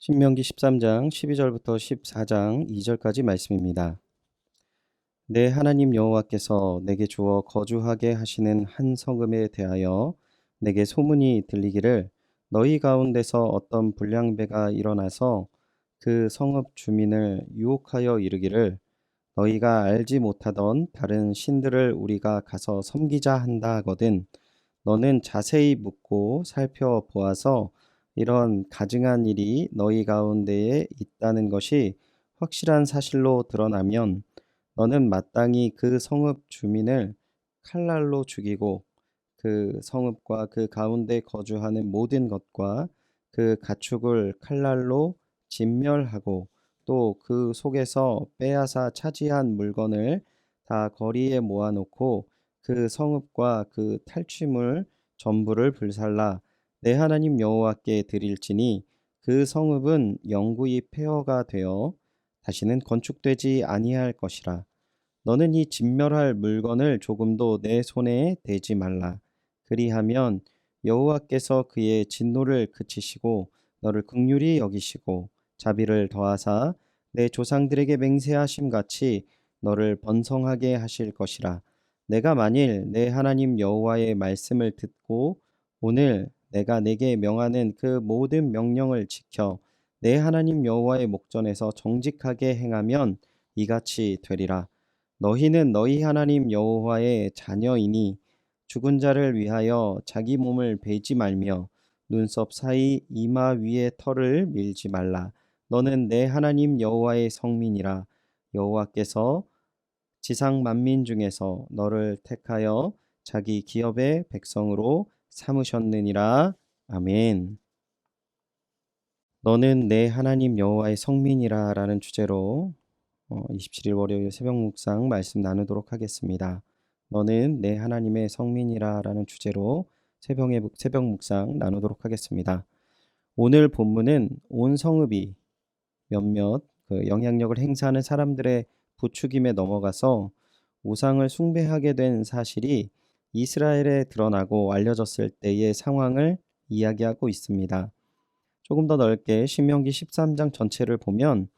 신명기 13장 12절부터 14장 2절까지 말씀입니다. 내 하나님 여호와께서 내게 주어 거주하게 하시는 한 성읍에 대하여 내게 소문이 들리기를 너희 가운데서 어떤 불량배가 일어나서 그 성읍 주민을 유혹하여 이르기를 너희가 알지 못하던 다른 신들을 우리가 가서 섬기자 한다 하거든 너는 자세히 묻고 살펴보아서 이런 가증한 일이 너희 가운데에 있다는 것이 확실한 사실로 드러나면 너는 마땅히 그 성읍 주민을 칼날로 죽이고 그 성읍과 그 가운데 거주하는 모든 것과 그 가축을 칼날로 진멸하고 또 그 속에서 빼앗아 차지한 물건을 다 거리에 모아놓고 그 성읍과 그 탈취물 전부를 불살라 내 하나님 여호와께 드릴지니 그 성읍은 영구히 폐허가 되어 다시는 건축되지 아니할 것이라. 너는 이 진멸할 물건을 조금도 내 손에 대지 말라. 그리하면 여호와께서 그의 진노를 그치시고 너를 긍휼히 여기시고 자비를 더하사 내 조상들에게 맹세하심 같이 너를 번성하게 하실 것이라. 내가 만일 내 하나님 여호와의 말씀을 듣고 오늘 내가 내게 명하는 그 모든 명령을 지켜 내 하나님 여호와의 목전에서 정직하게 행하면 이같이 되리라. 너희는 너희 하나님 여호와의 자녀이니 죽은 자를 위하여 자기 몸을 베지 말며 눈썹 사이 이마 위에 털을 밀지 말라. 너는 내 하나님 여호와의 성민이라. 여호와께서 지상 만민 중에서 너를 택하여 자기 기업의 백성으로 삼으셨느니라. 아멘. 너는 내 하나님 여호와의 성민이라 라는 주제로 27일 월요일 새벽 묵상 말씀 나누도록 하겠습니다. 너는 내 하나님의 성민이라 라는 주제로 새벽 묵상 나누도록 하겠습니다. 오늘 본문은 온 성읍이 몇몇 그 영향력을 행사하는 사람들의 부추김에 넘어가서 우상을 숭배하게 된 사실이 이스라엘에 드러나고 알려졌을 때의 상황을 이야기하고 있습니다. 조금 더 넓게 신명기 13장 전체를 보면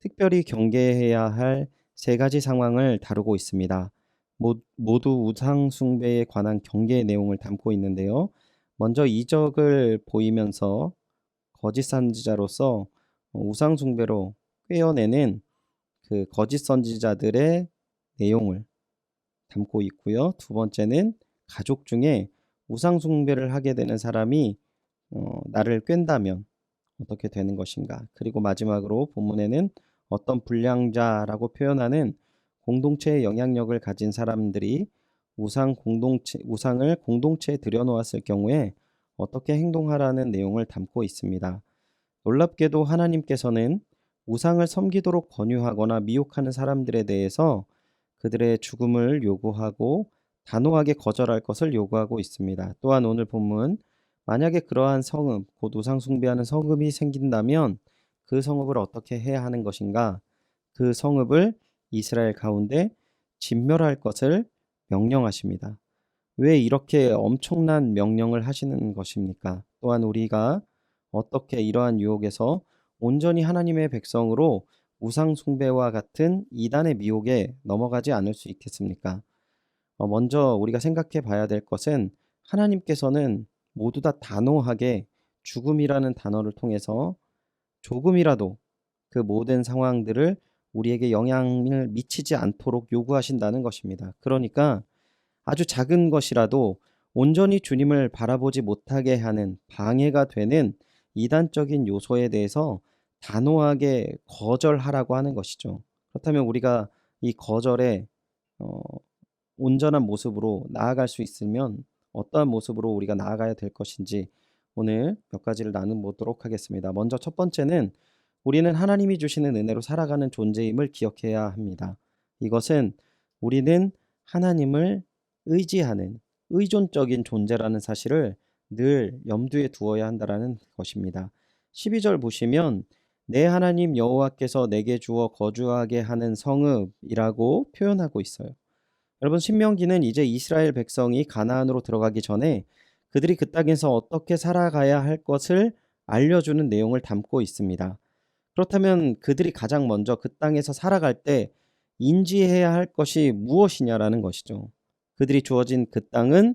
특별히 경계해야 할 세 가지 상황을 다루고 있습니다. 모두 우상 숭배에 관한 경계의 내용을 담고 있는데요. 먼저 이적을 보이면서 거짓 선지자로서 우상 숭배로 꿰어내는 그 거짓 선지자들의 내용을 담고 있고요. 두 번째는 가족 중에 우상 숭배를 하게 되는 사람이 나를 꿰다면 어떻게 되는 것인가. 그리고 마지막으로 본문에는 어떤 불량자라고 표현하는 공동체의 영향력을 가진 사람들이 우상을 공동체에 들여놓았을 경우에 어떻게 행동하라는 내용을 담고 있습니다. 놀랍게도 하나님께서는 우상을 섬기도록 권유하거나 미혹하는 사람들에 대해서 그들의 죽음을 요구하고 단호하게 거절할 것을 요구하고 있습니다. 또한 오늘 본문 만약에 그러한 성읍, 곧 우상 숭배하는 성읍이 생긴다면 그 성읍을 어떻게 해야 하는 것인가? 그 성읍을 이스라엘 가운데 진멸할 것을 명령하십니다. 왜 이렇게 엄청난 명령을 하시는 것입니까? 또한 우리가 어떻게 이러한 유혹에서 온전히 하나님의 백성으로 우상 숭배와 같은 이단의 미혹에 넘어가지 않을 수 있겠습니까? 먼저 우리가 생각해 봐야 될 것은 하나님께서는 모두 다 단호하게 죽음이라는 단어를 통해서 조금이라도 그 모든 상황들을 우리에게 영향을 미치지 않도록 요구하신다는 것입니다. 그러니까 아주 작은 것이라도 온전히 주님을 바라보지 못하게 하는 방해가 되는 이단적인 요소에 대해서 단호하게 거절하라고 하는 것이죠. 그렇다면 우리가 이 거절에 어, 온전한 모습으로 나아갈 수 있으면 어떠한 모습으로 우리가 나아가야 될 것인지 오늘 몇 가지를 나눠보도록 하겠습니다. 먼저 첫 번째는 우리는 하나님이 주시는 은혜로 살아가는 존재임을 기억해야 합니다. 이것은 우리는 하나님을 의지하는 의존적인 존재라는 사실을 늘 염두에 두어야 한다는 것입니다. 12절 보시면 내 하나님 여호와께서 내게 주어 거주하게 하는 성읍이라고 표현하고 있어요. 여러분 신명기는 이제 이스라엘 백성이 가나안으로 들어가기 전에 그들이 그 땅에서 어떻게 살아가야 할 것을 알려주는 내용을 담고 있습니다. 그렇다면 그들이 가장 먼저 그 땅에서 살아갈 때 인지해야 할 것이 무엇이냐라는 것이죠. 그들이 주어진 그 땅은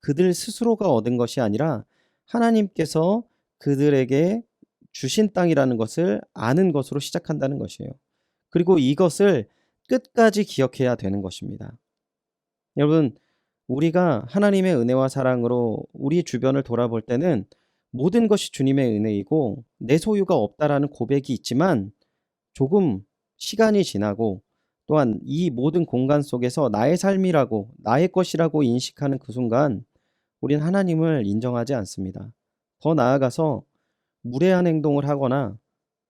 그들 스스로가 얻은 것이 아니라 하나님께서 그들에게 주신 땅이라는 것을 아는 것으로 시작한다는 것이에요. 그리고 이것을 끝까지 기억해야 되는 것입니다. 여러분, 우리가 하나님의 은혜와 사랑으로 우리 주변을 돌아볼 때는 모든 것이 주님의 은혜이고 내 소유가 없다라는 고백이 있지만 조금 시간이 지나고 또한 이 모든 공간 속에서 나의 삶이라고 나의 것이라고 인식하는 그 순간 우린 하나님을 인정하지 않습니다. 더 나아가서 무례한 행동을 하거나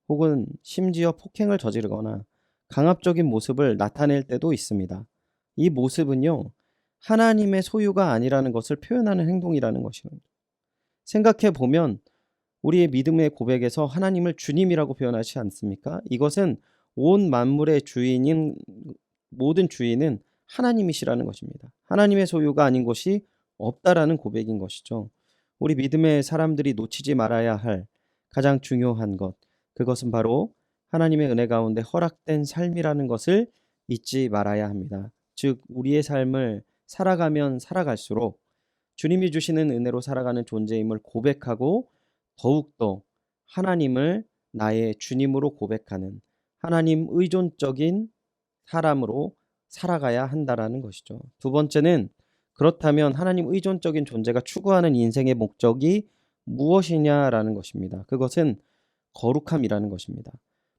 혹은 심지어 폭행을 저지르거나 강압적인 모습을 나타낼 때도 있습니다. 이 모습은요, 하나님의 소유가 아니라는 것을 표현하는 행동이라는 것입니다. 생각해 보면 우리의 믿음의 고백에서 하나님을 주님이라고 표현하지 않습니까? 이것은 온 만물의 주인인 모든 주인은 하나님이시라는 것입니다. 하나님의 소유가 아닌 것이 없다라는 고백인 것이죠. 우리 믿음의 사람들이 놓치지 말아야 할 가장 중요한 것, 그것은 바로 하나님의 은혜 가운데 허락된 삶이라는 것을 잊지 말아야 합니다. 즉, 우리의 삶을 살아가면 살아갈수록 주님이 주시는 은혜로 살아가는 존재임을 고백하고 더욱더 하나님을 나의 주님으로 고백하는 하나님 의존적인 사람으로 살아가야 한다라는 것이죠. 두 번째는 그렇다면 하나님 의존적인 존재가 추구하는 인생의 목적이 무엇이냐라는 것입니다. 그것은 거룩함이라는 것입니다.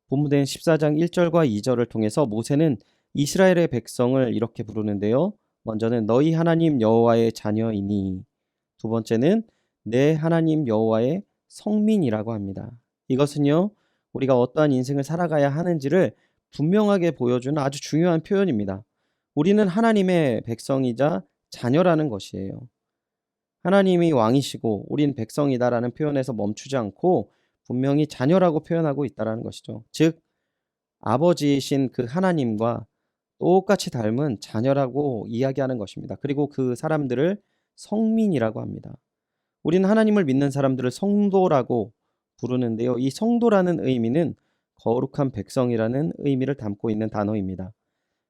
본문된 14장 1절과 2절을 통해서 모세는 이스라엘의 백성을 이렇게 부르는데요. 먼저는 너희 하나님 여호와의 자녀이니, 두 번째는 내 하나님 여호와의 성민이라고 합니다. 이것은요, 우리가 어떠한 인생을 살아가야 하는지를 분명하게 보여주는 아주 중요한 표현입니다. 우리는 하나님의 백성이자 자녀라는 것이에요. 하나님이 왕이시고 우린 백성이다라는 표현에서 멈추지 않고 분명히 자녀라고 표현하고 있다는 것이죠. 즉, 아버지이신 그 하나님과 똑같이 닮은 자녀라고 이야기하는 것입니다. 그리고 그 사람들을 성민이라고 합니다. 우리는 하나님을 믿는 사람들을 성도라고 부르는데요. 이 성도라는 의미는 거룩한 백성이라는 의미를 담고 있는 단어입니다.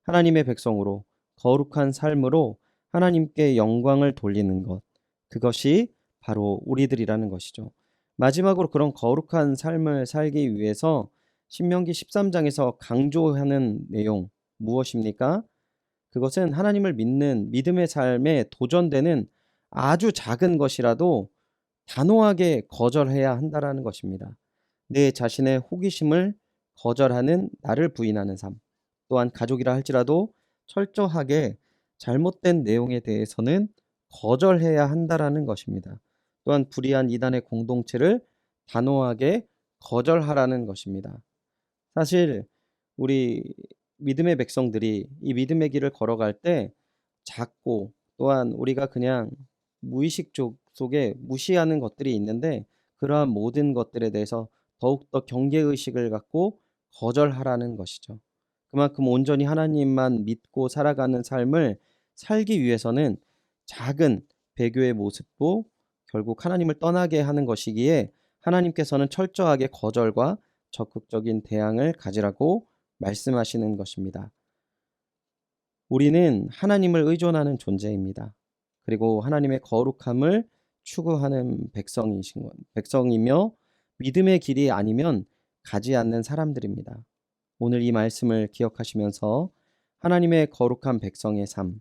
하나님의 백성으로 거룩한 삶으로 하나님께 영광을 돌리는 것, 그것이 바로 우리들이라는 것이죠. 마지막으로 그런 거룩한 삶을 살기 위해서 신명기 13장에서 강조하는 내용 무엇입니까? 그것은 하나님을 믿는 믿음의 삶에 도전되는 아주 작은 것이라도 단호하게 거절해야 한다라는 것입니다. 내 자신의 호기심을 거절하는 나를 부인하는 삶, 또한 가족이라 할지라도 철저하게 잘못된 내용에 대해서는 거절해야 한다라는 것입니다. 또한 불의한 이단의 공동체를 단호하게 거절하라는 것입니다. 사실 우리 믿음의 백성들이 이 믿음의 길을 걸어갈 때 작고 또한 우리가 그냥 무의식 속에 무시하는 것들이 있는데 그러한 모든 것들에 대해서 더욱더 경계의식을 갖고 거절하라는 것이죠. 그만큼 온전히 하나님만 믿고 살아가는 삶을 살기 위해서는 작은 배교의 모습도 결국 하나님을 떠나게 하는 것이기에 하나님께서는 철저하게 거절과 적극적인 대항을 가지라고 말씀하시는 것입니다. 우리는 하나님을 의존하는 존재입니다. 그리고 하나님의 거룩함을 추구하는 백성이며 믿음의 길이 아니면 가지 않는 사람들입니다. 오늘 이 말씀을 기억하시면서 하나님의 거룩한 백성의 삶,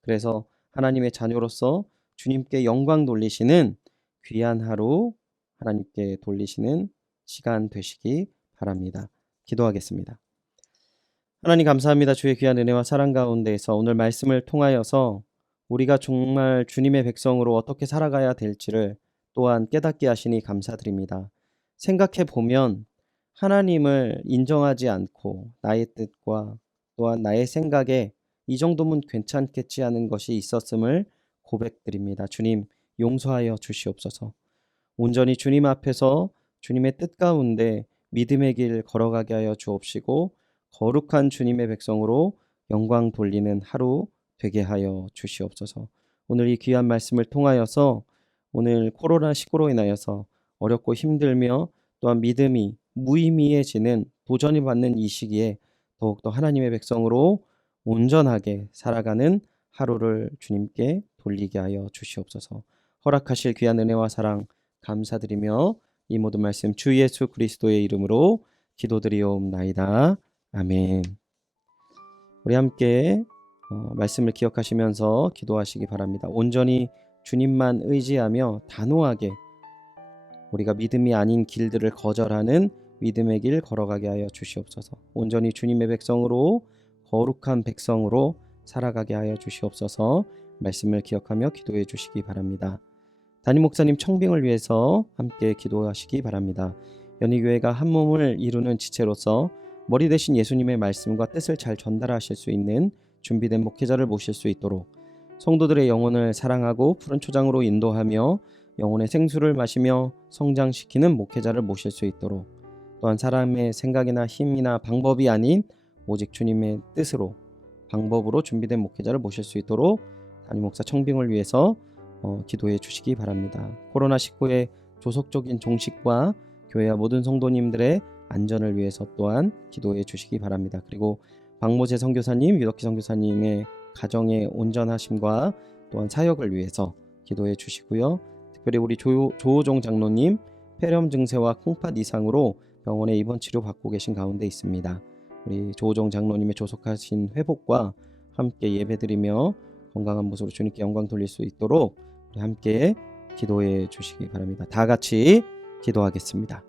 그래서 하나님의 자녀로서 주님께 영광 돌리시는 귀한 하루 하나님께 돌리시는 시간 되시기 바랍니다. 기도하겠습니다. 하나님 감사합니다. 주의 귀한 은혜와 사랑 가운데에서 오늘 말씀을 통하여서 우리가 정말 주님의 백성으로 어떻게 살아가야 될지를 또한 깨닫게 하시니 감사드립니다. 생각해 보면 하나님을 인정하지 않고 나의 뜻과 또한 나의 생각에 이 정도면 괜찮겠지 하는 것이 있었음을 고백드립니다. 주님 용서하여 주시옵소서. 온전히 주님 앞에서 주님의 뜻 가운데 믿음의 길 걸어가게 하여 주옵시고 거룩한 주님의 백성으로 영광 돌리는 하루 되게 하여 주시옵소서. 오늘 이 귀한 말씀을 통하여서 오늘 코로나19로 인하여서 어렵고 힘들며 또한 믿음이 무의미해지는 도전이 받는 이 시기에 더욱더 하나님의 백성으로 온전하게 살아가는 하루를 주님께 돌리게 하여 주시옵소서. 허락하실 귀한 은혜와 사랑 감사드리며 이 모든 말씀 주 예수 그리스도의 이름으로 기도드리옵나이다. 아멘. 우리 함께 말씀을 기억하시면서 기도하시기 바랍니다. 온전히 주님만 의지하며 단호하게 우리가 믿음이 아닌 길들을 거절하는 믿음의 길 걸어가게 하여 주시옵소서. 온전히 주님의 백성으로 거룩한 백성으로 살아가게 하여 주시옵소서. 말씀을 기억하며 기도해 주시기 바랍니다. 담임 목사님 청빙을 위해서 함께 기도하시기 바랍니다. 연희교회가 한 몸을 이루는 지체로서 머리 대신 예수님의 말씀과 뜻을 잘 전달하실 수 있는 준비된 목회자를 모실 수 있도록 성도들의 영혼을 사랑하고 푸른 초장으로 인도하며 영혼의 생수를 마시며 성장시키는 목회자를 모실 수 있도록 또한 사람의 생각이나 힘이나 방법이 아닌 오직 주님의 뜻으로 방법으로 준비된 목회자를 모실 수 있도록 담임 목사 청빙을 위해서 기도해 주시기 바랍니다. 코로나19의 조속적인 종식과 교회와 모든 성도님들의 안전을 위해서 또한 기도해 주시기 바랍니다. 그리고 박모재 선교사님, 유덕희 선교사님의 가정의 온전하심과 또한 사역을 위해서 기도해 주시고요. 특별히 우리 조호종 장로님 폐렴 증세와 콩팥 이상으로 병원에 입원 치료 받고 계신 가운데 있습니다. 우리 조호종 장로님의 조속하신 회복과 함께 예배드리며 건강한 모습으로 주님께 영광 돌릴 수 있도록 우리 함께 기도해 주시기 바랍니다. 다 같이 기도하겠습니다.